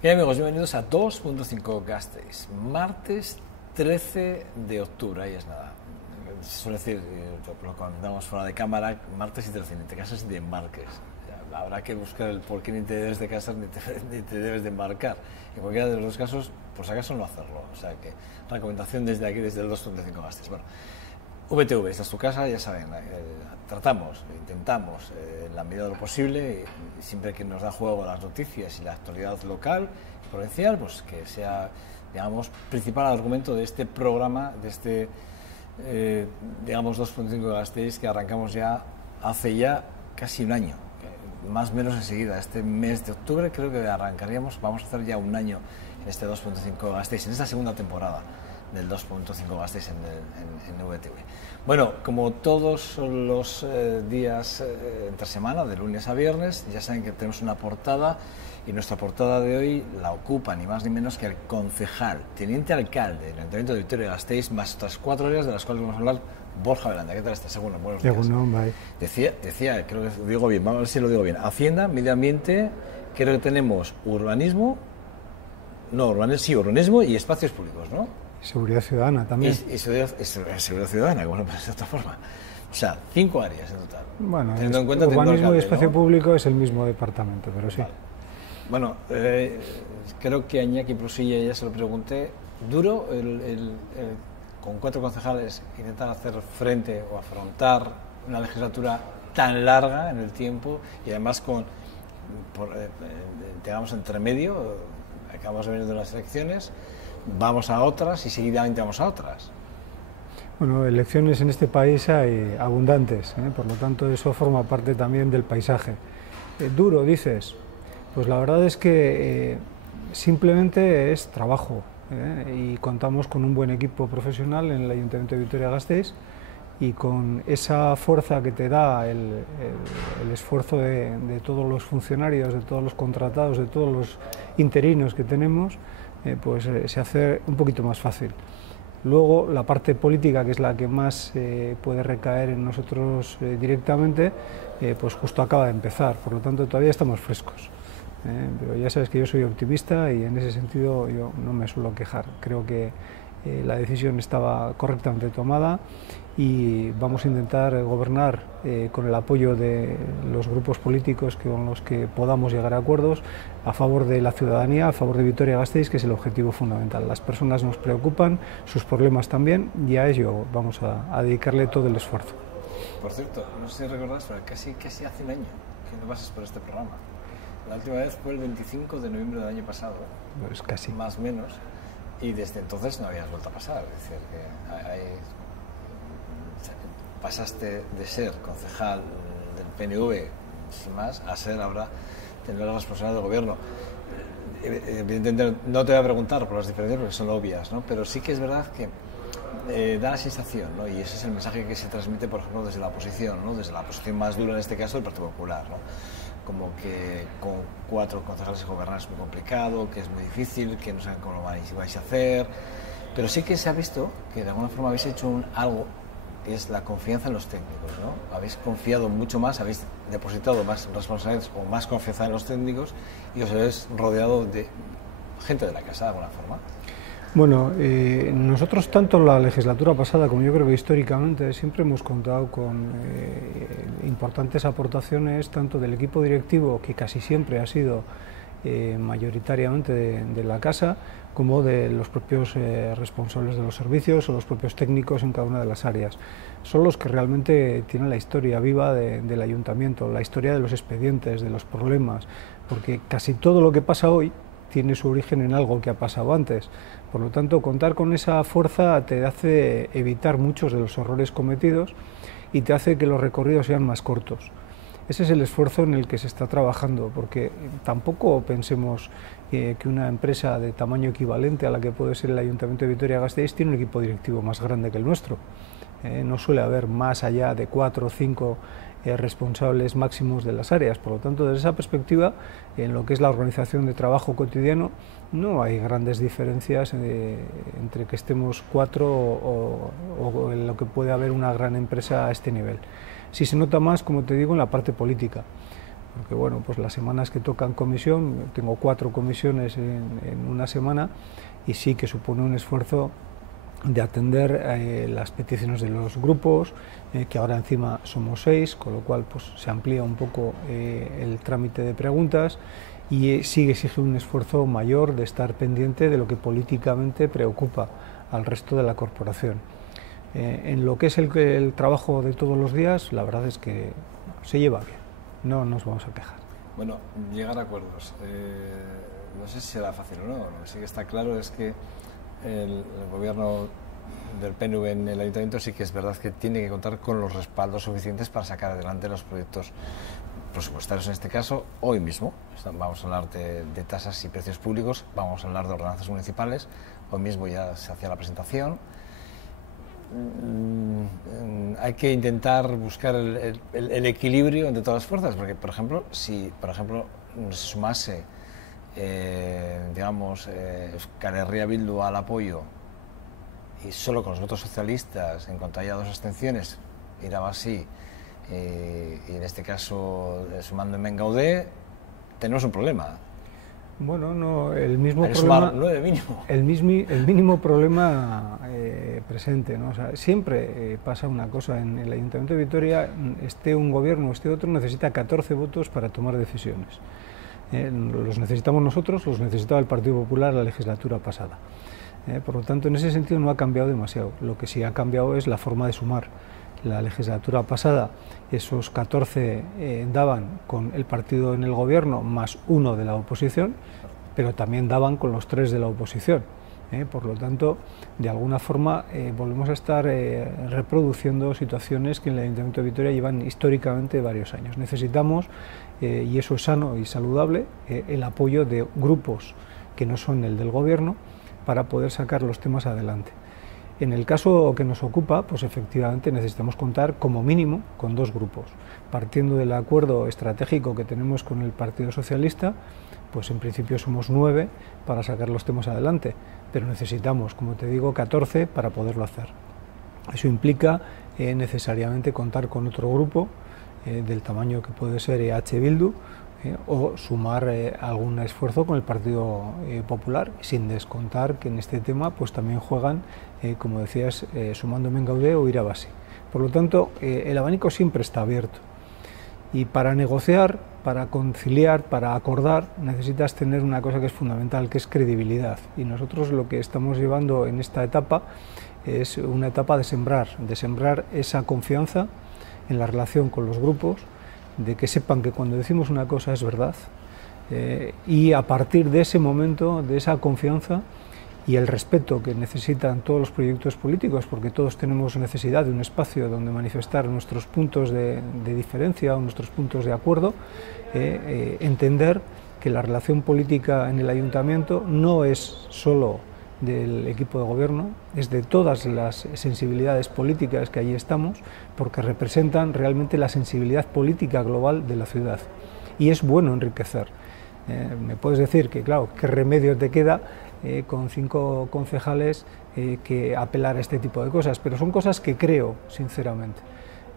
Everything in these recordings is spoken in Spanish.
Bien amigos, bienvenidos a 2.5 Gasteiz, martes 13 de octubre, ahí es nada. Suele decir, lo comentamos fuera de cámara, martes y 13, ni te casas ni te embarques. Habrá que buscar el por qué ni te debes de casar ni te debes de embarcar. En cualquiera de los dos casos, por si acaso no hacerlo. O sea que, recomendación desde aquí, desde el 2.5 Gasteiz. Bueno, VTV, esta es tu casa, ya saben, tratamos, intentamos, en la medida de lo posible, y siempre que nos da juego las noticias y la actualidad local y provincial, pues que sea, digamos, principal argumento de este programa, de este, digamos, 2.5 Gasteiz, que arrancamos ya hace ya casi un año, más o menos enseguida, este mes de octubre creo que arrancaríamos, vamos a hacer ya un año en este 2.5 Gasteiz, en esta segunda temporada del 2.5 Gasteiz en VTV. Bueno, como todos los días entre semana, de lunes a viernes, ya saben que tenemos una portada, y nuestra portada de hoy la ocupa ni más ni menos que el concejal, teniente alcalde del Ayuntamiento de Vitoria-Gasteiz, más otras 4 áreas de las cuales vamos a hablar, Borja Belanda. ¿Qué tal estás? Según buenos días. Decía, creo que digo bien, vamos a ver si lo digo bien, Hacienda, Medio Ambiente, creo que tenemos urbanismo y espacios públicos, ¿no? Seguridad ciudadana también. Y seguridad ciudadana, como lo pones de otra forma. O sea, 5 áreas en total. Bueno, teniendo en cuenta urbanismo y espacio público es el mismo departamento, pero sí. Vale. Bueno, creo que a Iñaki Prosilla ya se lo pregunté. Duro con 4 concejales intentar hacer frente o afrontar una legislatura tan larga en el tiempo y además digamos, entre medio, acabamos de venir de las elecciones, vamos a otras y seguidamente vamos a otras. Bueno, elecciones en este país hay abundantes, por lo tanto eso forma parte también del paisaje. Duro, dices. Pues la verdad es que simplemente es trabajo, y contamos con un buen equipo profesional en el Ayuntamiento de Vitoria-Gasteiz y con esa fuerza que te da el esfuerzo de todos los funcionarios, de todos los contratados, de todos los interinos que tenemos, pues se hace un poquito más fácil. Luego la parte política, que es la que más puede recaer en nosotros directamente, pues justo acaba de empezar, por lo tanto todavía estamos frescos. Pero ya sabes que yo soy optimista y en ese sentido yo no me suelo quejar. Creo que la decisión estaba correctamente tomada y vamos a intentar gobernar con el apoyo de los grupos políticos con los que podamos llegar a acuerdos a favor de la ciudadanía, a favor de Vitoria-Gasteiz, que es el objetivo fundamental. Las personas nos preocupan, sus problemas también, y a ello vamos a dedicarle todo el esfuerzo. Por cierto, no sé si recordás, pero casi hace un año que no pasas por este programa. La última vez fue el 25 de noviembre del año pasado, pues casi. Más o menos, y desde entonces no habías vuelto a pasar. Es decir, que pasaste de ser concejal del PNV, sin más, a ser ahora tener la responsabilidad del gobierno. Evidentemente no te voy a preguntar por las diferencias porque son obvias, ¿no? Pero sí que es verdad que da la sensación, ¿no? Y ese es el mensaje que se transmite, por ejemplo, desde la oposición, ¿no? Desde la oposición más dura, en este caso, el Partido Popular, ¿no? Como que con 4 concejales gobernar es muy complicado, que es muy difícil, que no saben cómo lo vais a hacer, pero sí que se ha visto que de alguna forma habéis hecho algo que es la confianza en los técnicos, ¿no? Habéis confiado mucho más, habéis depositado más responsabilidades o más confianza en los técnicos y os habéis rodeado de gente de la casa de alguna forma. Bueno, nosotros tanto en la legislatura pasada como yo creo que históricamente siempre hemos contado con importantes aportaciones tanto del equipo directivo, que casi siempre ha sido mayoritariamente de la casa, como de los propios responsables de los servicios o los propios técnicos en cada una de las áreas. Son los que realmente tienen la historia viva del ayuntamiento, la historia de los expedientes, de los problemas, porque casi todo lo que pasa hoy tiene su origen en algo que ha pasado antes. Por lo tanto, contar con esa fuerza te hace evitar muchos de los errores cometidos y te hace que los recorridos sean más cortos. Ese es el esfuerzo en el que se está trabajando, porque tampoco pensemos que una empresa de tamaño equivalente a la que puede ser el Ayuntamiento de Vitoria-Gasteiz tiene un equipo directivo más grande que el nuestro. No suele haber más allá de 4 o 5 responsables máximos de las áreas. Por lo tanto, desde esa perspectiva, en lo que es la organización de trabajo cotidiano, no hay grandes diferencias entre que estemos 4 o en lo que puede haber una gran empresa a este nivel. Sí se nota más, como te digo, en la parte política, porque bueno, pues las semanas que tocan comisión, tengo 4 comisiones en una semana, y sí que supone un esfuerzo de atender las peticiones de los grupos, que ahora encima somos 6, con lo cual pues se amplía un poco el trámite de preguntas, y sí exige un esfuerzo mayor de estar pendiente de lo que políticamente preocupa al resto de la corporación. En lo que es el trabajo de todos los días, la verdad es que se lleva bien, no nos vamos a quejar. Bueno, llegar a acuerdos, no sé si será fácil o no, lo que sí que está claro es que el gobierno del PNV en el ayuntamiento sí que es verdad que tiene que contar con los respaldos suficientes para sacar adelante los proyectos presupuestarios. En este caso, hoy mismo vamos a hablar de tasas y precios públicos, vamos a hablar de ordenanzas municipales, hoy mismo ya se hacía la presentación. Hay que intentar buscar el equilibrio entre todas las fuerzas, porque por ejemplo, si se sumase Euskal Herria Bildu al apoyo y solo con los votos socialistas, en cuanto haya 2 abstenciones, irá así, y en este caso sumando en Gaudé, tenemos un problema. Bueno, no, el mismo hay que problema, sumar 9 mínimo. el mínimo problema presente, ¿no? O sea, siempre pasa una cosa, en el Ayuntamiento de Vitoria, esté un gobierno o esté otro, necesita 14 votos para tomar decisiones. Los necesitamos nosotros, los necesitaba el Partido Popular la legislatura pasada. Por lo tanto, en ese sentido no ha cambiado demasiado. Lo que sí ha cambiado es la forma de sumar. La legislatura pasada, esos 14 daban con el partido en el gobierno más 1 de la oposición, pero también daban con los 3 de la oposición. Por lo tanto, de alguna forma volvemos a estar reproduciendo situaciones que en el Ayuntamiento de Vitoria llevan históricamente varios años. Necesitamos, y eso es sano y saludable, el apoyo de grupos que no son el del gobierno para poder sacar los temas adelante. En el caso que nos ocupa, pues efectivamente necesitamos contar como mínimo con 2 grupos. Partiendo del acuerdo estratégico que tenemos con el Partido Socialista, pues en principio somos 9 para sacar los temas adelante, pero necesitamos, como te digo, 14 para poderlo hacer. Eso implica necesariamente contar con otro grupo del tamaño que puede ser EH Bildu, o sumar algún esfuerzo con el Partido Popular, sin descontar que en este tema pues también juegan, como decías, sumando Gaudé o Irabasi. Por lo tanto, el abanico siempre está abierto, y para negociar, para conciliar, para acordar, necesitas tener una cosa que es fundamental, que es credibilidad, y nosotros lo que estamos llevando en esta etapa es una etapa de sembrar esa confianza en la relación con los grupos, de que sepan que cuando decimos una cosa es verdad, y a partir de ese momento, de esa confianza y el respeto que necesitan todos los proyectos políticos, porque todos tenemos necesidad de un espacio donde manifestar nuestros puntos de diferencia o nuestros puntos de acuerdo, entender que la relación política en el ayuntamiento no es solo del equipo de gobierno, es de todas las sensibilidades políticas que allí estamos, porque representan realmente la sensibilidad política global de la ciudad, y es bueno enriquecer. Me puedes decir que, claro, ¿qué remedio te queda con 5 concejales que apelar a este tipo de cosas? Pero son cosas que creo, sinceramente.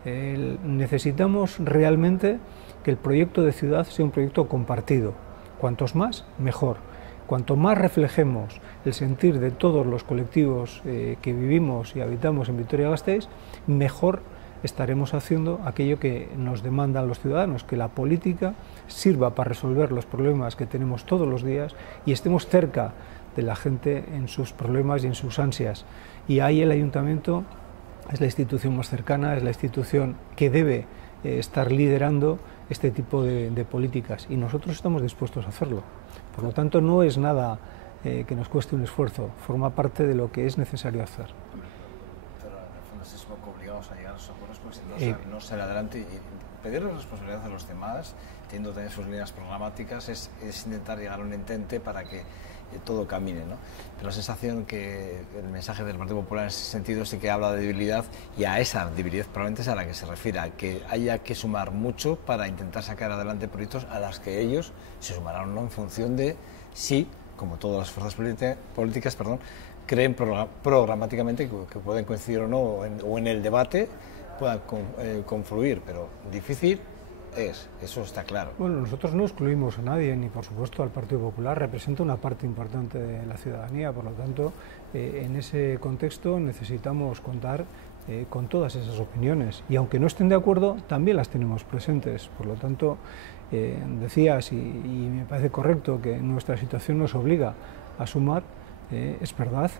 Necesitamos realmente que el proyecto de ciudad sea un proyecto compartido. Cuantos más, mejor. Cuanto más reflejemos el sentir de todos los colectivos que vivimos y habitamos en Vitoria-Gasteiz, mejor estaremos haciendo aquello que nos demandan los ciudadanos, que la política sirva para resolver los problemas que tenemos todos los días y estemos cerca de la gente en sus problemas y en sus ansias. Y ahí el ayuntamiento es la institución más cercana, es la institución que debe estar liderando este tipo de políticas, y nosotros estamos dispuestos a hacerlo. Por lo tanto, no es nada que nos cueste un esfuerzo, forma parte de lo que es necesario hacer. Pero en el fondo es poco obligados a llegar a los acuerdos, porque si no sale adelante, y pedir la responsabilidad a los demás, teniendo también sus líneas programáticas, es intentar llegar a un entente para que todo camine, ¿no? Pero la sensación que el mensaje del Partido Popular en ese sentido sí que habla de debilidad, y a esa debilidad probablemente es a la que se refiere, a que haya que sumar mucho para intentar sacar adelante proyectos a las que ellos se sumarán o no en función de si, como todas las fuerzas políticas, creen programáticamente que pueden coincidir o no, o en el debate puedan confluir, pero difícil eso está claro. Bueno, nosotros no excluimos a nadie, ni por supuesto al Partido Popular, representa una parte importante de la ciudadanía, por lo tanto, en ese contexto necesitamos contar con todas esas opiniones, y aunque no estén de acuerdo, también las tenemos presentes. Por lo tanto, decías, y me parece correcto, que nuestra situación nos obliga a sumar, es verdad,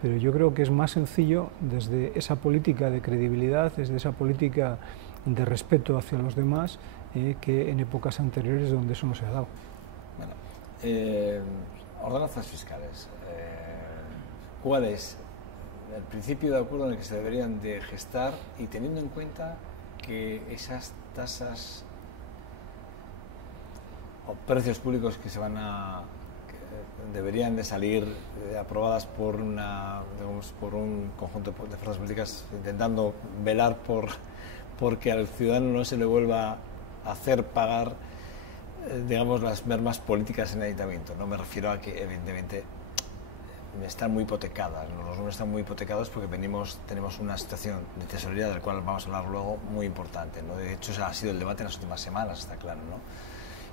pero yo creo que es más sencillo desde esa política de credibilidad, desde esa política de respeto hacia los demás, que en épocas anteriores donde eso no se ha dado. Bueno, ordenanzas fiscales. ¿Cuál es el principio de acuerdo en el que se deberían de gestar, y teniendo en cuenta que esas tasas o precios públicos que deberían de salir aprobadas por por un conjunto de fuerzas políticas intentando velar porque al ciudadano no se le vuelva a hacer pagar las mermas políticas en el ayuntamiento? No me refiero a que evidentemente están muy hipotecadas, ¿no? Los números están muy hipotecados porque tenemos una situación de tesorería del cual vamos a hablar luego muy importante, ¿no? De hecho, ese ha sido el debate en las últimas semanas, está claro, ¿no?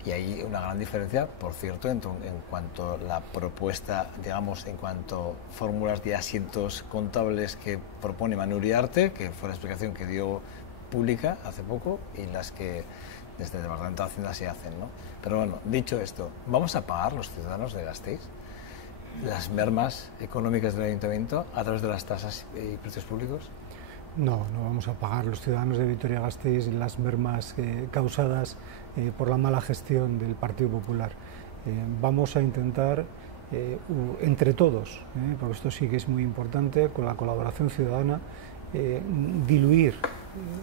Y hay una gran diferencia, por cierto, en cuanto a la propuesta, en cuanto a fórmulas de asientos contables que propone Manu Uriarte, que fue la explicación que dio pública hace poco, y las que desde el Departamento de Hacienda se hacen, ¿no? Pero bueno, dicho esto, ¿vamos a pagar los ciudadanos de Gasteiz las mermas económicas del ayuntamiento a través de las tasas y precios públicos? No, no vamos a pagar los ciudadanos de Vitoria-Gasteiz las mermas causadas por la mala gestión del Partido Popular. Vamos a intentar, entre todos, porque esto sí que es muy importante, con la colaboración ciudadana, diluir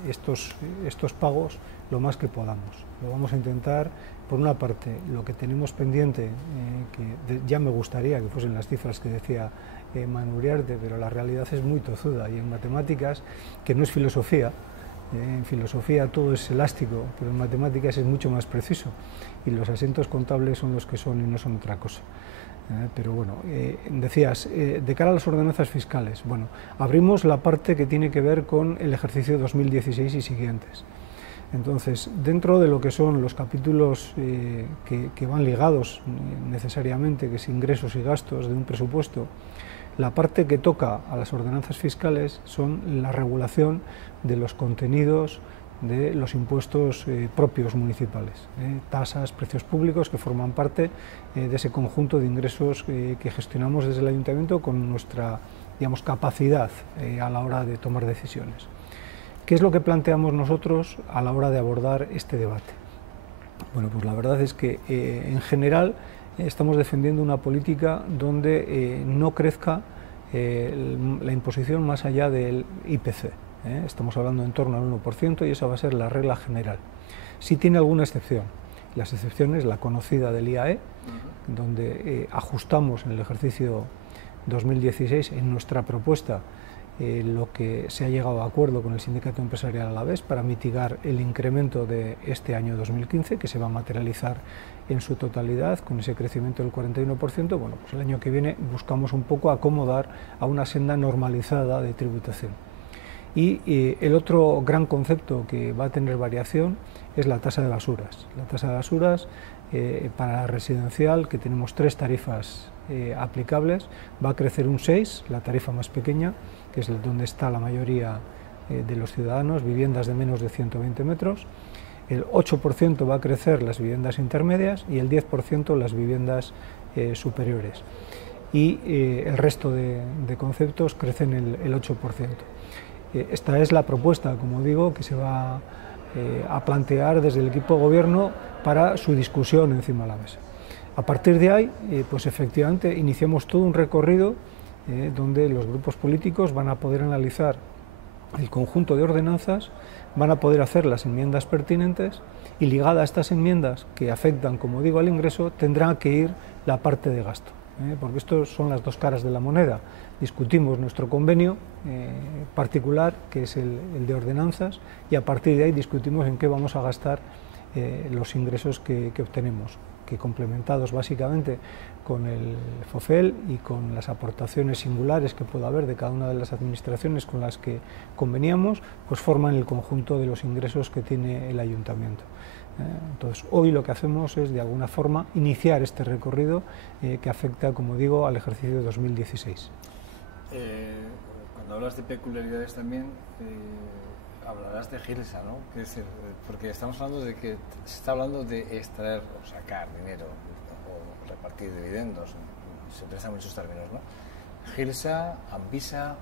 estos pagos lo más que podamos. Lo vamos a intentar, por una parte, lo que tenemos pendiente, ya me gustaría que fuesen las cifras que decía Manu Uriarte, pero la realidad es muy tozuda, y en matemáticas, que no es filosofía, en filosofía todo es elástico, pero en matemáticas es mucho más preciso, y los asientos contables son los que son y no son otra cosa. Pero bueno, decías, de cara a las ordenanzas fiscales, bueno, abrimos la parte que tiene que ver con el ejercicio 2016 y siguientes. Entonces, dentro de lo que son los capítulos que van ligados necesariamente, que es ingresos y gastos de un presupuesto, la parte que toca a las ordenanzas fiscales son la regulación de los contenidos de los impuestos propios municipales, tasas, precios públicos, que forman parte de ese conjunto de ingresos que gestionamos desde el ayuntamiento con nuestra, capacidad a la hora de tomar decisiones. ¿Qué es lo que planteamos nosotros a la hora de abordar este debate? Bueno, pues la verdad es que en general estamos defendiendo una política donde no crezca la imposición más allá del IPC. Estamos hablando en torno al 1% y esa va a ser la regla general. Sí tiene alguna excepción. Las excepciones, la conocida del IAE, donde ajustamos en el ejercicio 2016 en nuestra propuesta lo que se ha llegado a acuerdo con el Sindicato Empresarial Alavés para mitigar el incremento de este año 2015, que se va a materializar en su totalidad con ese crecimiento del 41%. Bueno, pues el año que viene buscamos un poco acomodar a una senda normalizada de tributación. Y el otro gran concepto que va a tener variación es la tasa de basuras. La tasa de basuras para residencial, que tenemos 3 tarifas aplicables, va a crecer un 6, la tarifa más pequeña, que es donde está la mayoría de los ciudadanos, viviendas de menos de 120 metros, el 8% va a crecer las viviendas intermedias y el 10% las viviendas superiores. Y el resto de conceptos crecen el 8%. Esta es la propuesta, como digo, que se va a plantear desde el equipo de gobierno para su discusión encima de la mesa. A partir de ahí, pues efectivamente iniciamos todo un recorrido donde los grupos políticos van a poder analizar el conjunto de ordenanzas, van a poder hacer las enmiendas pertinentes y ligada a estas enmiendas que afectan, como digo, al ingreso, tendrá que ir la parte de gasto, porque estos son las dos caras de la moneda. Discutimos nuestro convenio particular, que es el de ordenanzas, y a partir de ahí discutimos en qué vamos a gastar los ingresos que obtenemos, que complementados básicamente con el FOFEL y con las aportaciones singulares que pueda haber de cada una de las administraciones con las que conveníamos, pues forman el conjunto de los ingresos que tiene el ayuntamiento. Entonces, hoy lo que hacemos es, de alguna forma, iniciar este recorrido que afecta, como digo, al ejercicio de 2016. Cuando hablas de peculiaridades también, hablarás de Gilsa, ¿no? Es decir, porque estamos hablando de que se está hablando de extraer o sacar dinero o repartir dividendos, se utilizan muchos términos, ¿no? Gilsa, Anvisa,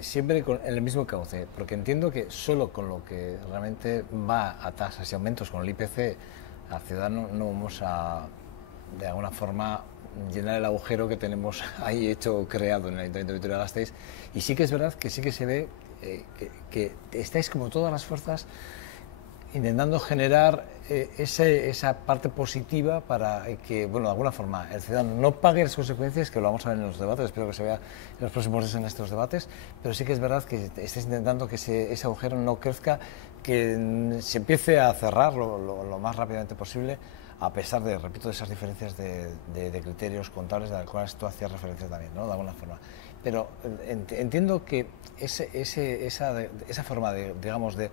siempre en el mismo cauce, porque entiendo que solo con lo que realmente va a tasas y aumentos con el IPC al ciudadano no vamos a, de alguna forma, llenar el agujero que tenemos ahí creado en el Ayuntamiento de Vitoria-Gasteiz. Y sí que es verdad que sí que se ve que estáis como todas las fuerzas intentando generar esa parte positiva para que, bueno, de alguna forma el ciudadano no pague las consecuencias, que lo vamos a ver en los debates, espero que se vea en los próximos días en estos debates, pero sí que es verdad que estáis intentando que ese agujero no crezca, que se empiece a cerrar lo más rápidamente posible, a pesar de, repito, de esas diferencias de criterios contables de las cuales tú hacías referencia también, ¿no? De alguna forma. Pero entiendo que esa forma digamos, de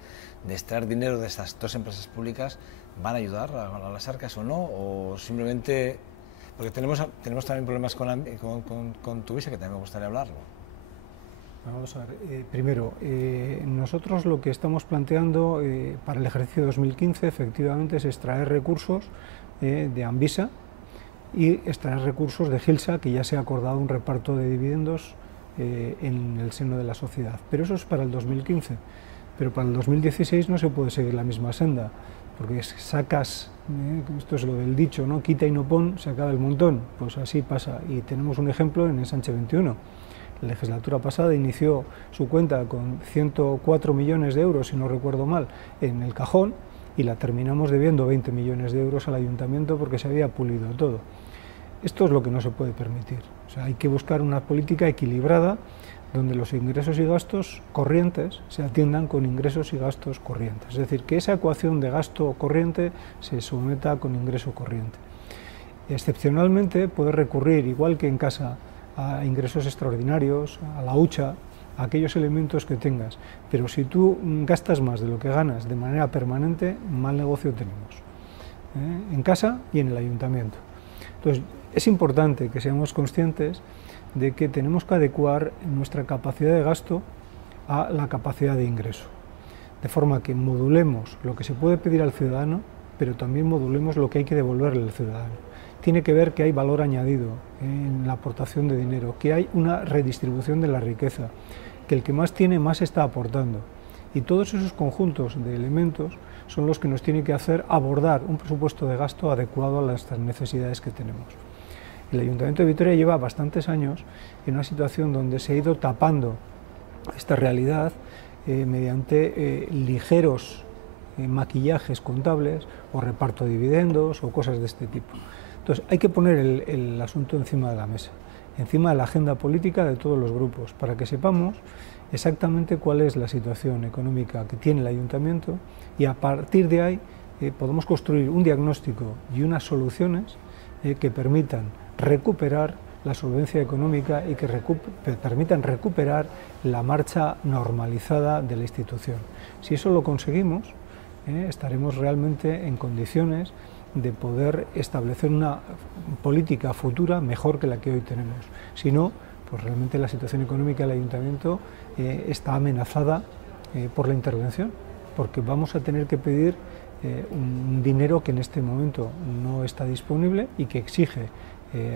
extraer dinero de estas dos empresas públicas van a ayudar a las arcas o no, o simplemente... Porque tenemos también problemas con Tuvisa, que también me gustaría hablarlo. Vamos a ver, primero, nosotros lo que estamos planteando para el ejercicio 2015 efectivamente es extraer recursos de Anvisa y extraer recursos de Gilsa, que ya se ha acordado un reparto de dividendos en el seno de la sociedad. Pero eso es para el 2015, pero para el 2016 no se puede seguir la misma senda, porque sacas, esto es lo del dicho, ¿no? Quita y no pon, se acaba el montón, pues así pasa. Y tenemos un ejemplo en Ensanche 21. La legislatura pasada inició su cuenta con 104 millones de euros, si no recuerdo mal, en el cajón, y la terminamos debiendo 20 millones de euros al ayuntamiento porque se había pulido todo. Esto es lo que no se puede permitir. O sea, hay que buscar una política equilibrada donde los ingresos y gastos corrientes se atiendan con ingresos y gastos corrientes. Es decir, que esa ecuación de gasto corriente se someta con ingreso corriente. Excepcionalmente puede recurrir, igual que en casa, a ingresos extraordinarios, a la hucha, a aquellos elementos que tengas. Pero si tú gastas más de lo que ganas de manera permanente, mal negocio tenemos, en casa y en el ayuntamiento. Entonces, es importante que seamos conscientes de que tenemos que adecuar nuestra capacidad de gasto a la capacidad de ingreso, de forma que modulemos lo que se puede pedir al ciudadano, pero también modulemos lo que hay que devolverle al ciudadano. Tiene que ver que hay valor añadido en la aportación de dinero, que hay una redistribución de la riqueza, que el que más tiene más está aportando. Y todos esos conjuntos de elementos son los que nos tienen que hacer abordar un presupuesto de gasto adecuado a las necesidades que tenemos. El Ayuntamiento de Vitoria lleva bastantes años en una situación donde se ha ido tapando esta realidad mediante ligeros maquillajes contables o reparto de dividendos o cosas de este tipo. Entonces hay que poner el asunto encima de la mesa, encima de la agenda política de todos los grupos, para que sepamos exactamente cuál es la situación económica que tiene el Ayuntamiento y a partir de ahí podemos construir un diagnóstico y unas soluciones que permitan recuperar la solvencia económica y que permitan recuperar la marcha normalizada de la institución. Si eso lo conseguimos, estaremos realmente en condiciones de poder establecer una política futura mejor que la que hoy tenemos. Si no, pues realmente la situación económica del Ayuntamiento está amenazada por la intervención, porque vamos a tener que pedir un dinero que en este momento no está disponible y que exige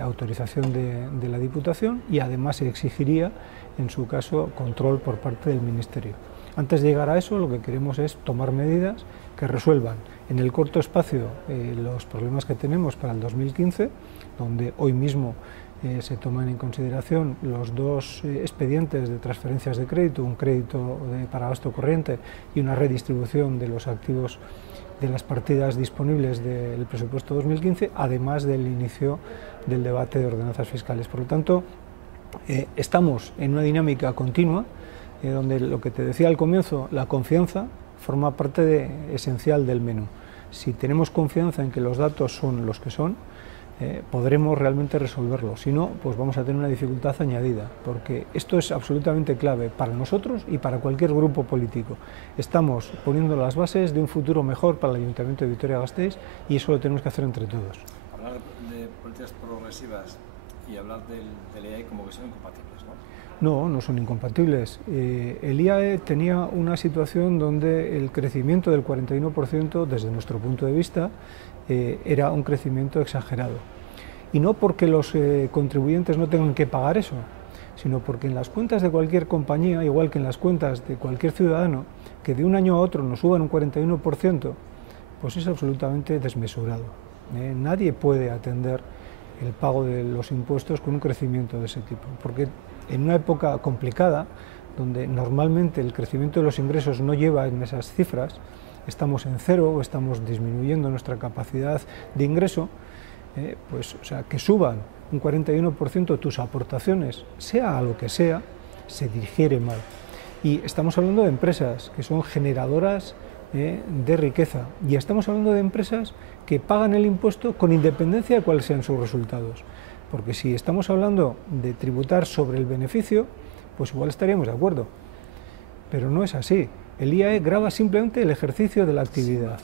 autorización de la Diputación y además se exigiría, en su caso, control por parte del Ministerio. Antes de llegar a eso, lo que queremos es tomar medidas que resuelvan en el corto espacio los problemas que tenemos para el 2015, donde hoy mismo se toman en consideración los dos expedientes de transferencias de crédito, un crédito para gasto corriente y una redistribución de los activos de las partidas disponibles del presupuesto 2015, además del inicio del debate de ordenanzas fiscales. Por lo tanto, estamos en una dinámica continua, donde lo que te decía al comienzo, la confianza forma parte esencial del menú. Si tenemos confianza en que los datos son los que son, podremos realmente resolverlo. Si no, pues vamos a tener una dificultad añadida, porque esto es absolutamente clave para nosotros y para cualquier grupo político. Estamos poniendo las bases de un futuro mejor para el Ayuntamiento de Vitoria-Gasteiz y eso lo tenemos que hacer entre todos. Hablar de políticas progresivas y hablar del IAE como que son incompatibles, ¿no? No, no son incompatibles. El IAE tenía una situación donde el crecimiento del 41%, desde nuestro punto de vista, era un crecimiento exagerado. Y no porque los contribuyentes no tengan que pagar eso, sino porque en las cuentas de cualquier compañía, igual que en las cuentas de cualquier ciudadano, que de un año a otro nos suban un 41%, pues es absolutamente desmesurado. Nadie puede atender el pago de los impuestos con un crecimiento de ese tipo, porque en una época complicada, donde normalmente el crecimiento de los ingresos no lleva en esas cifras, estamos en cero o estamos disminuyendo nuestra capacidad de ingreso, pues, o sea, que suban un 41% tus aportaciones, sea a lo que sea, se digiere mal. Y estamos hablando de empresas que son generadoras de riqueza, y estamos hablando de empresas que pagan el impuesto con independencia de cuáles sean sus resultados. Porque si estamos hablando de tributar sobre el beneficio, pues igual estaríamos de acuerdo. Pero no es así. El IAE grava simplemente el ejercicio de la actividad.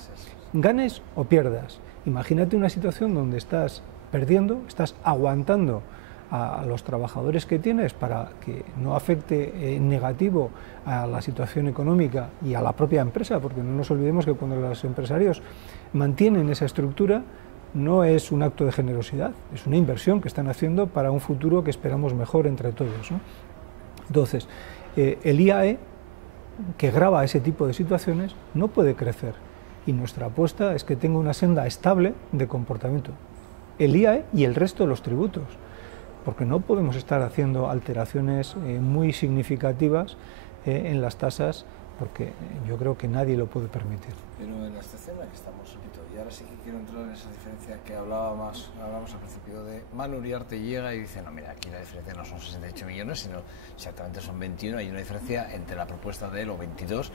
Ganes o pierdas. Imagínate una situación donde estás perdiendo, estás aguantando a los trabajadores que tienes para que no afecte en negativo a la situación económica y a la propia empresa, porque no nos olvidemos que cuando los empresarios mantienen esa estructura, no es un acto de generosidad, es una inversión que están haciendo para un futuro que esperamos mejor entre todos, ¿no? Entonces, el IAE, que grava ese tipo de situaciones, no puede crecer, y nuestra apuesta es que tenga una senda estable de comportamiento, el IAE y el resto de los tributos, porque no podemos estar haciendo alteraciones muy significativas en las tasas, porque yo creo que nadie lo puede permitir. Pero en la situación en la que estamos, repito, y ahora sí que quiero entrar en esa diferencia que hablábamos al principio de Manu Uriarte llega y dice, no, mira, aquí la diferencia no son 68 millones, sino exactamente son 21, hay una diferencia entre la propuesta de él, o 22,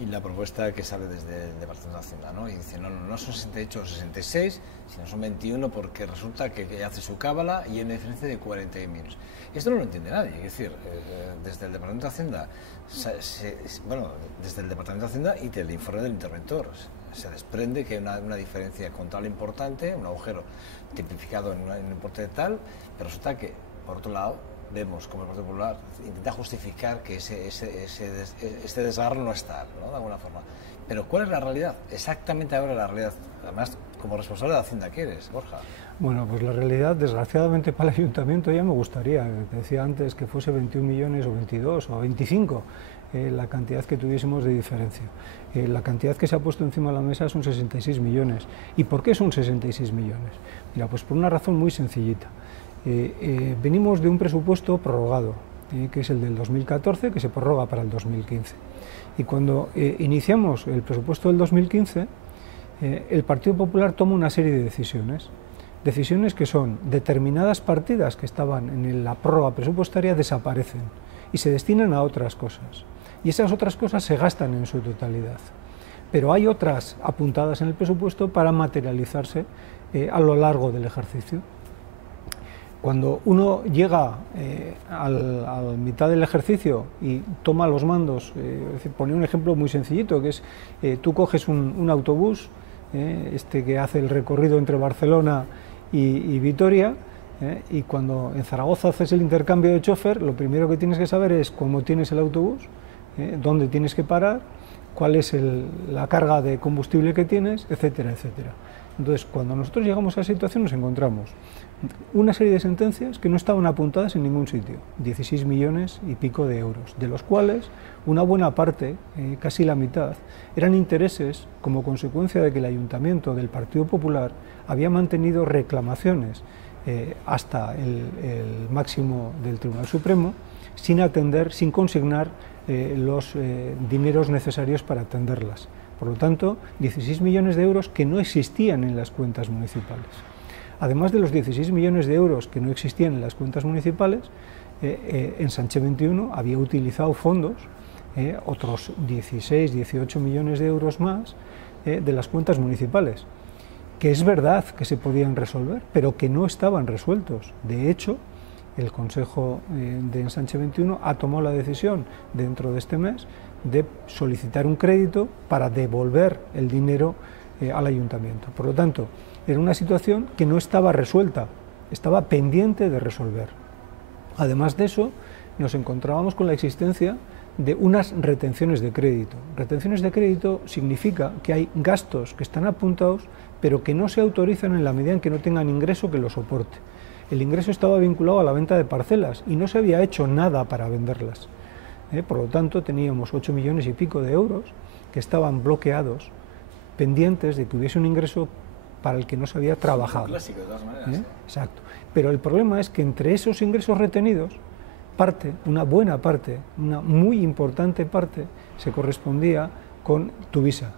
y la propuesta que sale desde el Departamento de Hacienda, ¿no? Y dice, no son 68 o 66, sino son 21 porque resulta que hace su cábala y hay una diferencia de 41 millones. Esto no lo entiende nadie, es decir, desde el Departamento de Hacienda, desde el Departamento de Hacienda y del informe del interventor, se desprende que hay una diferencia contable importante, un agujero tipificado en un importe de tal, pero resulta que, por otro lado, vemos como el Partido Popular intenta justificar que este desgarro no es tal, ¿no? De alguna forma. Pero ¿cuál es la realidad? Exactamente ahora la realidad, además como responsable de Hacienda que eres, Borja. Bueno, pues la realidad, desgraciadamente para el Ayuntamiento, ya me gustaría, te decía antes que fuese 21 millones o 22 o 25, la cantidad que tuviésemos de diferencia. La cantidad que se ha puesto encima de la mesa son 66 millones. ¿Y por qué son 66 millones? Mira, pues por una razón muy sencillita. Venimos de un presupuesto prorrogado, que es el del 2014, que se prorroga para el 2015. Y cuando iniciamos el presupuesto del 2015, el Partido Popular toma una serie de decisiones que son determinadas partidas que estaban en la prórroga presupuestaria desaparecen y se destinan a otras cosas. Y esas otras cosas se gastan en su totalidad. Pero hay otras apuntadas en el presupuesto para materializarse a lo largo del ejercicio. Cuando uno llega a mitad del ejercicio y toma los mandos, pone un ejemplo muy sencillito, que es tú coges un autobús, que hace el recorrido entre Barcelona y Vitoria, y cuando en Zaragoza haces el intercambio de chofer, lo primero que tienes que saber es cómo tienes el autobús, dónde tienes que parar, cuál es la carga de combustible que tienes, etcétera, etcétera. Entonces, cuando nosotros llegamos a esa situación nos encontramos una serie de sentencias que no estaban apuntadas en ningún sitio, 16 millones y pico de euros, de los cuales una buena parte, casi la mitad, eran intereses como consecuencia de que el Ayuntamiento del Partido Popular había mantenido reclamaciones hasta el máximo del Tribunal Supremo sin atender, sin consignar los dineros necesarios para atenderlas. Por lo tanto, 16 millones de euros que no existían en las cuentas municipales. Además de los 16 millones de euros que no existían en las cuentas municipales, Ensanche 21 había utilizado fondos, otros 16, 18 millones de euros más, de las cuentas municipales. que es verdad que se podían resolver, pero que no estaban resueltos. De hecho, el Consejo de Ensanche 21 ha tomado la decisión dentro de este mes de solicitar un crédito para devolver el dinero al ayuntamiento. Por lo tanto, era una situación que no estaba resuelta, estaba pendiente de resolver. Además de eso, nos encontrábamos con la existencia de unas retenciones de crédito. Retenciones de crédito significa que hay gastos que están apuntados, pero que no se autorizan en la medida en que no tengan ingreso que lo soporte. El ingreso estaba vinculado a la venta de parcelas y no se había hecho nada para venderlas. Por lo tanto, teníamos 8 millones y pico de euros que estaban bloqueados, pendientes de que hubiese un ingreso para el que no se había trabajado. Clásico, de todas maneras. Exacto. Pero el problema es que entre esos ingresos retenidos, una buena parte, una muy importante parte, se correspondía con Tuvisa.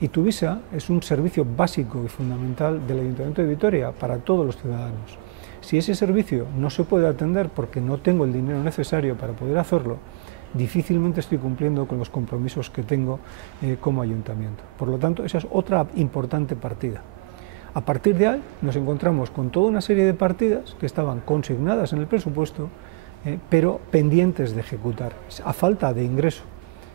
Y Tuvisa es un servicio básico y fundamental del Ayuntamiento de Vitoria para todos los ciudadanos. Si ese servicio no se puede atender porque no tengo el dinero necesario para poder hacerlo, difícilmente estoy cumpliendo con los compromisos que tengo como ayuntamiento. Por lo tanto, esa es otra importante partida. A partir de ahí nos encontramos con toda una serie de partidas que estaban consignadas en el presupuesto, pero pendientes de ejecutar, a falta de ingreso.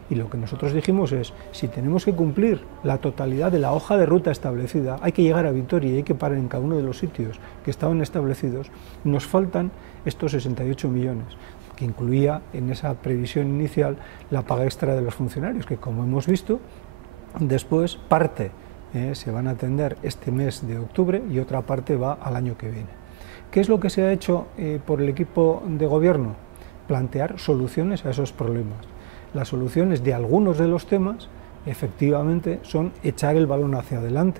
Y lo que nosotros dijimos es, si tenemos que cumplir la totalidad de la hoja de ruta establecida, hay que llegar a Vitoria y hay que parar en cada uno de los sitios que estaban establecidos, nos faltan estos 68 millones, que incluía en esa previsión inicial la paga extra de los funcionarios, que como hemos visto, después parte se van a atender este mes de octubre y otra parte va al año que viene. ¿Qué es lo que se ha hecho por el equipo de gobierno? Plantear soluciones a esos problemas. Las soluciones de algunos de los temas, efectivamente, son echar el balón hacia adelante.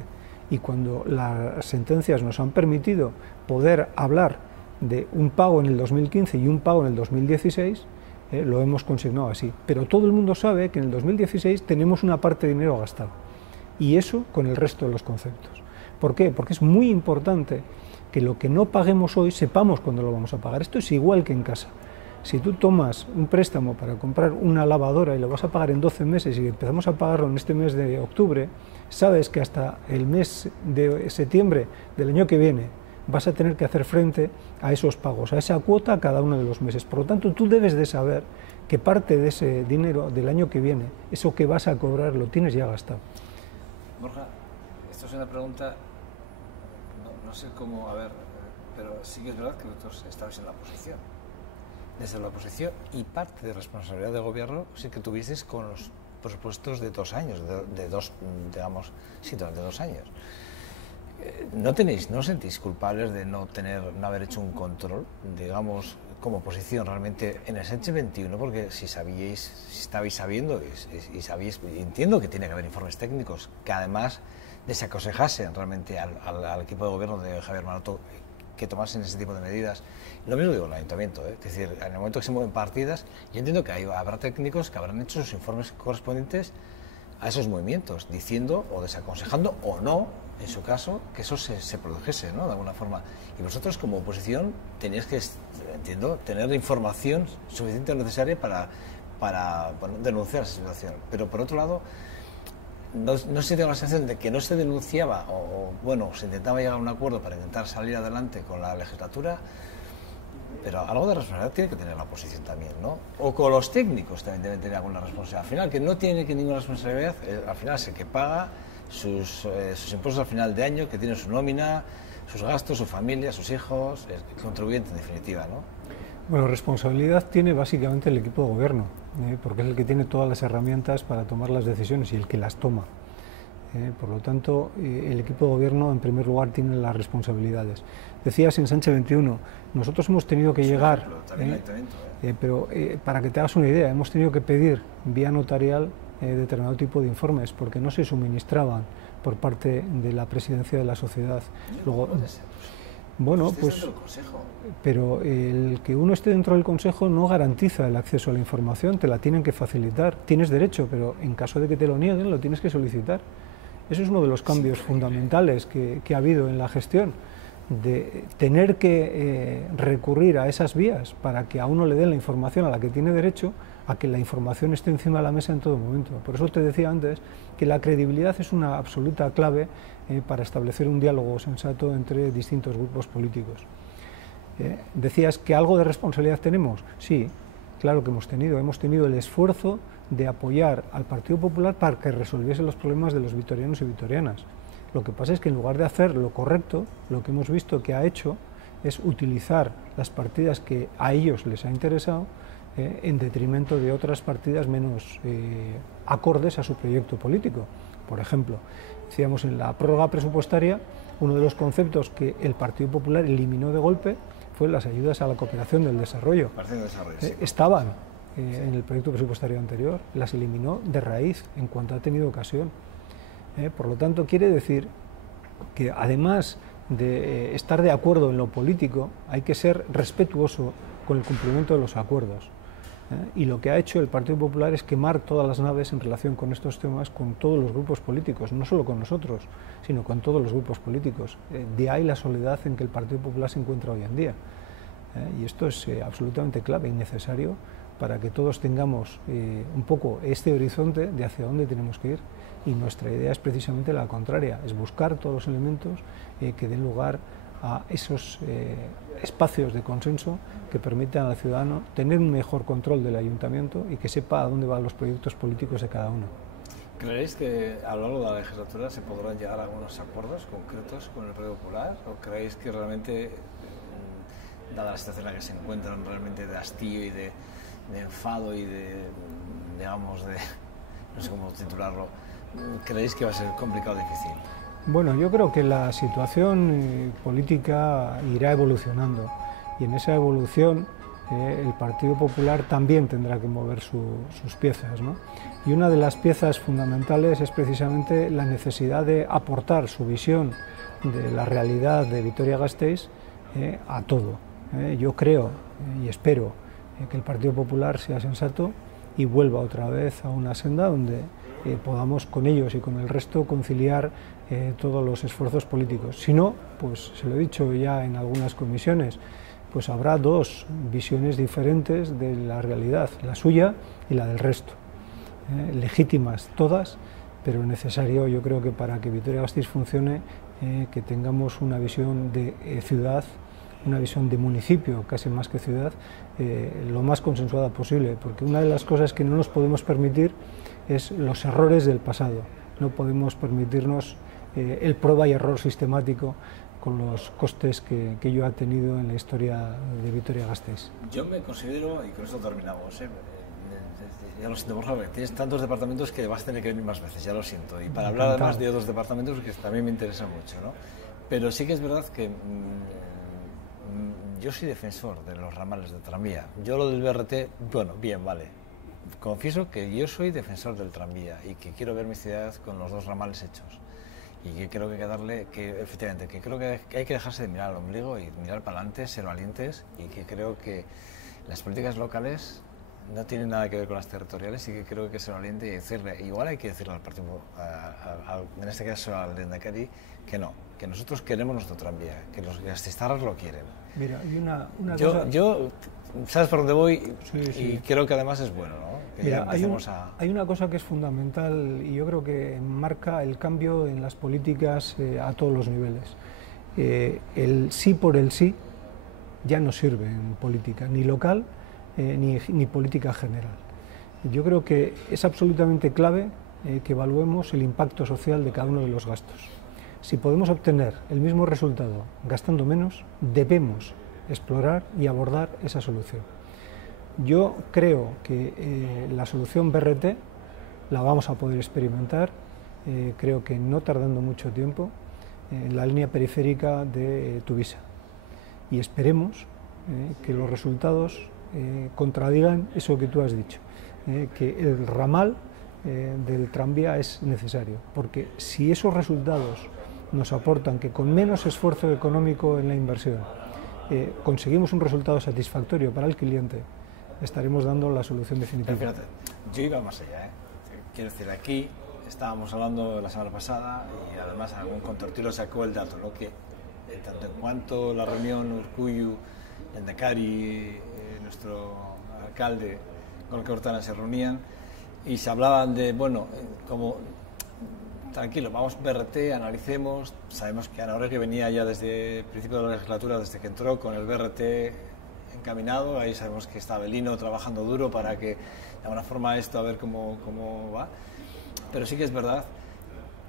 Y cuando las sentencias nos han permitido poder hablar de un pago en el 2015 y un pago en el 2016, lo hemos consignado así. Pero todo el mundo sabe que en el 2016 tenemos una parte de dinero gastado. Y eso con el resto de los conceptos. ¿Por qué? Porque es muy importante que lo que no paguemos hoy sepamos cuándo lo vamos a pagar. Esto es igual que en casa. Si tú tomas un préstamo para comprar una lavadora y lo vas a pagar en 12 meses y empezamos a pagarlo en este mes de octubre, sabes que hasta el mes de septiembre del año que viene vas a tener que hacer frente a esos pagos, a esa cuota cada uno de los meses. Por lo tanto, tú debes de saber que parte de ese dinero del año que viene, eso que vas a cobrar, lo tienes ya gastado. Borja, esto es una pregunta, no sé cómo, pero sí que es verdad que vosotros estabais en la oposición. Desde la oposición y parte de responsabilidad de gobierno sí que tuvisteis con los presupuestos de 2 años, durante 2 años. ¿No os sentís culpables de no haber hecho un control, digamos, como oposición realmente en el Ensanche 21? Porque si estabais sabiendo y sabíais, entiendo que tiene que haber informes técnicos que además desaconsejasen realmente al equipo de gobierno de Javier Maroto que tomasen ese tipo de medidas. Lo mismo digo el ayuntamiento, es decir, en el momento que se mueven partidas, yo entiendo que habrá técnicos que habrán hecho sus informes correspondientes a esos movimientos, diciendo o desaconsejando o no, en su caso, que eso se produjese, ¿no?, de alguna forma. Y vosotros como oposición teníais que, entiendo, tener información suficiente o necesaria para denunciar esa situación. Pero por otro lado, no se tengo la sensación de que no se denunciaba o se intentaba llegar a un acuerdo para intentar salir adelante con la legislatura, pero algo de responsabilidad tiene que tener la oposición también, ¿no? O con los técnicos también deben tener alguna responsabilidad. Al final, que no tiene ninguna responsabilidad, al final es el que paga sus impuestos al final de año, que tiene su nómina, sus gastos, su familia, sus hijos, el contribuyente en definitiva, ¿no? Bueno, responsabilidad tiene básicamente el equipo de gobierno, porque es el que tiene todas las herramientas para tomar las decisiones y el que las toma. Por lo tanto, el equipo de gobierno en primer lugar tiene las responsabilidades. Decías en Ensanche 21, nosotros hemos tenido que llegar, pero para que te hagas una idea, hemos tenido que pedir vía notarial determinado tipo de informes porque no se suministraban por parte de la presidencia de la sociedad. Luego, bueno, pues, pero el que uno esté dentro del Consejo no garantiza el acceso a la información, te la tienen que facilitar. Tienes derecho, pero en caso de que te lo nieguen, lo tienes que solicitar. Eso es uno de los cambios fundamentales que ha habido en la gestión, de tener que recurrir a esas vías para que a uno le den la información a la que tiene derecho, a que la información esté encima de la mesa en todo momento. Por eso te decía antes que la credibilidad es una absoluta clave para establecer un diálogo sensato entre distintos grupos políticos. Decías que algo de responsabilidad tenemos. Sí, claro que hemos tenido el esfuerzo de apoyar al Partido Popular para que resolviese los problemas de los vitorianos y vitorianas. Lo que pasa es que en lugar de hacer lo correcto, lo que hemos visto que ha hecho es utilizar las partidas que a ellos les ha interesado en detrimento de otras partidas menos acordes a su proyecto político. Por ejemplo, decíamos en la prórroga presupuestaria, uno de los conceptos que el Partido Popular eliminó de golpe fue las ayudas a la cooperación del desarrollo. Sí. Estaban en el proyecto presupuestario anterior, las eliminó de raíz en cuanto ha tenido ocasión. Por lo tanto, quiere decir que además de estar de acuerdo en lo político, hay que ser respetuoso con el cumplimiento de los acuerdos. Y lo que ha hecho el Partido Popular es quemar todas las naves en relación con estos temas con todos los grupos políticos, no solo con nosotros, sino con todos los grupos políticos. De ahí la soledad en que el Partido Popular se encuentra hoy en día. Y esto es absolutamente clave y necesario para que todos tengamos un poco este horizonte de hacia dónde tenemos que ir. Y nuestra idea es precisamente la contraria, es buscar todos los elementos que den lugar a esos espacios de consenso que permitan al ciudadano tener un mejor control del ayuntamiento y que sepa a dónde van los proyectos políticos de cada uno. ¿Creéis que a lo largo de la legislatura se podrán llegar a algunos acuerdos concretos con el Partido Popular? ¿O creéis que realmente, dada la situación en la que se encuentran, realmente de hastío y de enfado y de, digamos, de, no sé cómo titularlo, creéis que va a ser complicado o difícil? Bueno, yo creo que la situación política irá evolucionando y en esa evolución el Partido Popular también tendrá que mover sus piezas, ¿no? Y una de las piezas fundamentales es precisamente la necesidad de aportar su visión de la realidad de Vitoria-Gasteiz a todo. Yo creo y espero que el Partido Popular sea sensato y vuelva otra vez a una senda donde podamos con ellos y con el resto conciliar todos los esfuerzos políticos. Si no, pues se lo he dicho ya en algunas comisiones, pues habrá dos visiones diferentes de la realidad, la suya y la del resto. Legítimas todas, pero necesario yo creo que para que Vitoria-Gasteiz funcione, que tengamos una visión de ciudad, una visión de municipio, casi más que ciudad, lo más consensuada posible, porque una de las cosas que no nos podemos permitir es los errores del pasado. No podemos permitirnos el prueba y error sistemático con los costes que ello ha tenido en la historia de Vitoria-Gasteiz. Yo me considero, y con esto terminamos, ya lo siento, Borja, tienes tantos departamentos que vas a tener que venir más veces, ya lo siento, y para hablar además de otros departamentos que también me interesan mucho, ¿no? Pero sí que es verdad que yo soy defensor de los ramales de tranvía. Yo lo del BRT, bueno, bien, vale. Confieso que yo soy defensor del tranvía y que quiero ver mi ciudad con los dos ramales hechos. Y que creo que hay que darle, efectivamente, que creo que hay que dejarse de mirar al ombligo y mirar para adelante, ser valientes, y que creo que las políticas locales no tienen nada que ver con las territoriales y que creo que hay que ser valiente y decirle, igual hay que decirle al partido, en este caso al Lehendakari, que no, que nosotros queremos nuestro tranvía, que los gasteiztarras lo quieren. Mira, hay una cosa... Yo, ¿sabes por dónde voy? Sí, sí. Y creo que además es bueno, ¿no? Que mira, hay una cosa que es fundamental y yo creo que marca el cambio en las políticas a todos los niveles. El sí por el sí ya no sirve en política, ni local ni política general. Yo creo que es absolutamente clave que evaluemos el impacto social de cada uno de los gastos. Si podemos obtener el mismo resultado gastando menos, debemos explorar y abordar esa solución. Yo creo que la solución BRT la vamos a poder experimentar, creo que no tardando mucho tiempo, en la línea periférica de Tuvisa. Y esperemos que los resultados contradigan eso que tú has dicho, que el ramal del tranvía es necesario, porque si esos resultados nos aportan que con menos esfuerzo económico en la inversión conseguimos un resultado satisfactorio para el cliente, estaremos dando la solución definitiva. Pero fíjate, yo iba más allá, quiero decir, aquí estábamos hablando la semana pasada y además algún contortilo sacó el dato, ¿no? Que tanto en cuanto la reunión Urkullu, Lehendakari, nuestro alcalde, con el que Hortana se reunían y se hablaban de, bueno, como tranquilo, vamos BRT, analicemos. Sabemos que Ana Oregi venía ya desde el principio de la legislatura, desde que entró con el BRT encaminado. Ahí sabemos que está Avelino trabajando duro para que de alguna forma esto a ver cómo va. Pero sí que es verdad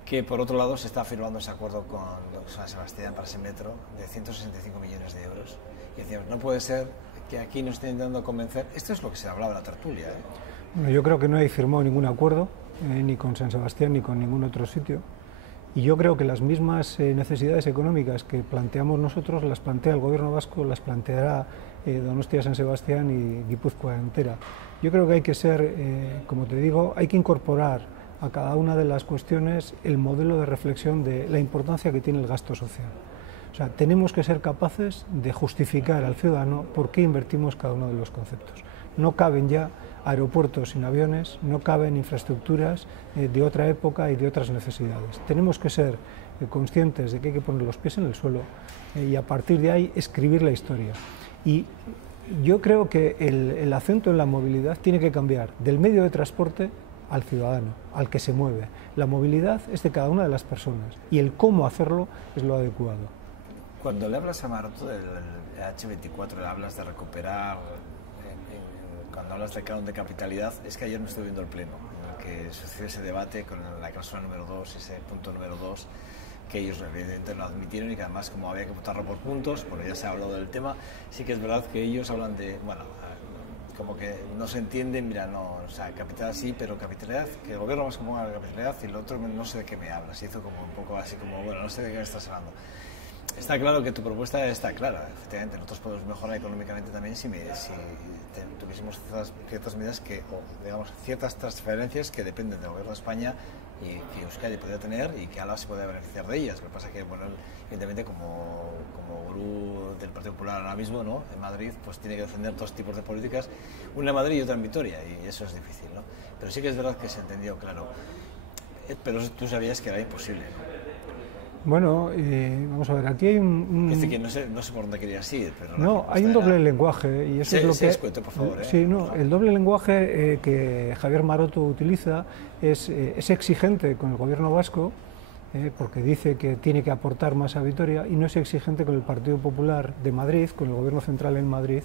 que por otro lado se está firmando ese acuerdo con San Sebastián para ese metro de 165 millones de euros. Y decíamos, no puede ser que aquí nos estén intentando convencer. Esto es lo que se hablaba en la tertulia. Bueno, yo creo que no hay firmado ningún acuerdo, ni con San Sebastián ni con ningún otro sitio. Y yo creo que las mismas necesidades económicas que planteamos nosotros las plantea el Gobierno vasco, las planteará Donostia, San Sebastián y Guipúzcoa entera. Yo creo que hay que ser, como te digo, hay que incorporar a cada una de las cuestiones el modelo de reflexión de la importancia que tiene el gasto social. O sea, tenemos que ser capaces de justificar al ciudadano por qué invertimos cada uno de los conceptos. No caben ya aeropuertos sin aviones, no caben infraestructuras de otra época y de otras necesidades. Tenemos que ser conscientes de que hay que poner los pies en el suelo y a partir de ahí escribir la historia. Y yo creo que el acento en la movilidad tiene que cambiar del medio de transporte al ciudadano, al que se mueve. La movilidad es de cada una de las personas y el cómo hacerlo es lo adecuado. Cuando le hablas a Maroto del H24, le hablas de recuperar, cuando hablas de canon de capitalidad, es que ayer me estuve viendo el pleno, en el que sucedió ese debate con la cláusula número 2, ese punto número 2, que ellos evidentemente lo admitieron y que además como había que votarlo por puntos, porque ya se ha hablado del tema, sí que es verdad que ellos hablan de, bueno, como que no se entiende, mira, no, o sea, capital sí, pero capitalidad, que el gobierno más como la capitalidad y el otro no sé de qué me hablas. Se hizo como un poco así como, bueno, no sé de qué me estás hablando. Está claro que tu propuesta está clara, efectivamente, nosotros podemos mejorar económicamente también si tuviésemos ciertas medidas que, o digamos, ciertas transferencias que dependen del gobierno de España y que Euskadi podría tener y que Álava se puede beneficiar de ellas. Lo que pasa es que, bueno, evidentemente como gurú del Partido Popular ahora mismo, ¿no?, en Madrid, pues tiene que defender dos tipos de políticas, una en Madrid y otra en Vitoria, y eso es difícil, ¿no? Pero sí que es verdad que se entendió, claro. Pero tú sabías que era imposible, ¿no? Bueno, vamos a ver, aquí hay Es decir, que no sé por dónde querías ir, pero... No, hay un doble lenguaje, y eso sí, es lo sí, que... Escuete, por favor. Sí, no, el doble lenguaje que Javier Maroto utiliza es exigente con el gobierno vasco, porque dice que tiene que aportar más a Vitoria, y no es exigente con el Partido Popular de Madrid, con el gobierno central en Madrid,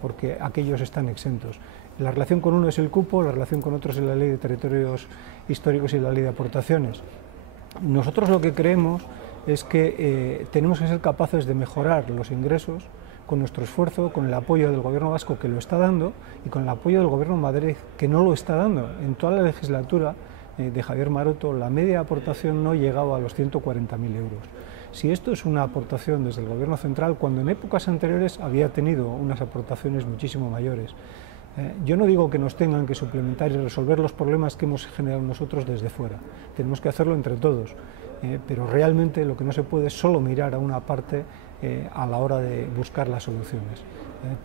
porque aquellos están exentos. La relación con uno es el cupo, la relación con otros es la ley de territorios históricos y la ley de aportaciones. Nosotros lo que creemos es que tenemos que ser capaces de mejorar los ingresos con nuestro esfuerzo, con el apoyo del gobierno vasco que lo está dando y con el apoyo del gobierno de Madrid que no lo está dando. En toda la legislatura de Javier Maroto la media aportación no llegaba a los 140.000 euros. Si esto es una aportación desde el gobierno central, cuando en épocas anteriores había tenido unas aportaciones muchísimo mayores. Yo no digo que nos tengan que suplementar y resolver los problemas que hemos generado nosotros desde fuera. Tenemos que hacerlo entre todos, pero realmente lo que no se puede es solo mirar a una parte a la hora de buscar las soluciones.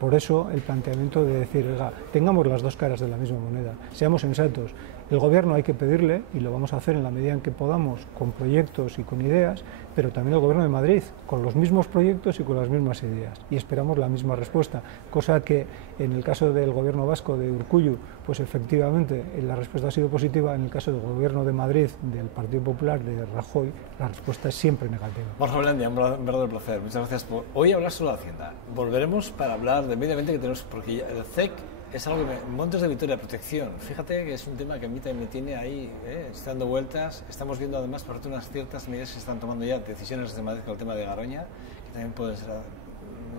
Por eso el planteamiento de decir, oiga, tengamos las dos caras de la misma moneda, seamos sensatos. El gobierno hay que pedirle, y lo vamos a hacer en la medida en que podamos, con proyectos y con ideas, pero también el gobierno de Madrid, con los mismos proyectos y con las mismas ideas. Y esperamos la misma respuesta, cosa que en el caso del gobierno vasco de Urkullu, pues efectivamente la respuesta ha sido positiva. En el caso del gobierno de Madrid, del Partido Popular, de Rajoy, la respuesta es siempre negativa. Borja Belandia, un verdadero placer. Muchas gracias por hoy hablar solo de Hacienda. Volveremos para hablar de medio ambiente que tenemos, porque el CEC es algo que Montes de Vitoria, protección. Fíjate que es un tema que a mí también me tiene ahí, está dando vueltas. Estamos viendo además por unas ciertas medidas que se están tomando ya, decisiones de Madrid con el tema de Garoña, que también pueden ser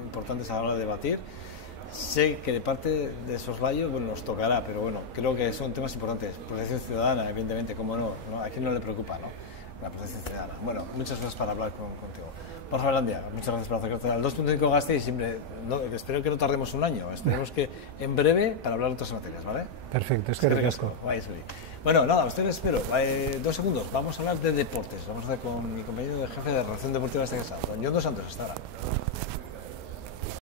importantes a la hora de debatir. Sé que de parte de Soslayo, bueno, nos tocará, pero bueno, creo que son temas importantes. Protección ciudadana, evidentemente, cómo no, a quién no le preocupa, ¿no?, la protección ciudadana. Bueno, muchas gracias para hablar contigo. Borja Belandia, muchas gracias por acercarte al 2.5 Gasteiz. Siempre, espero que no tardemos un año, esperemos que en breve para hablar de otras materias, ¿vale? Perfecto, es que ricasco. Bueno, nada, ustedes espero. 2 segundos, vamos a hablar de deportes. Vamos a hablar con mi compañero de jefe de Redacción Deportiva de este casado, don John Dos Santos. Hasta ahora.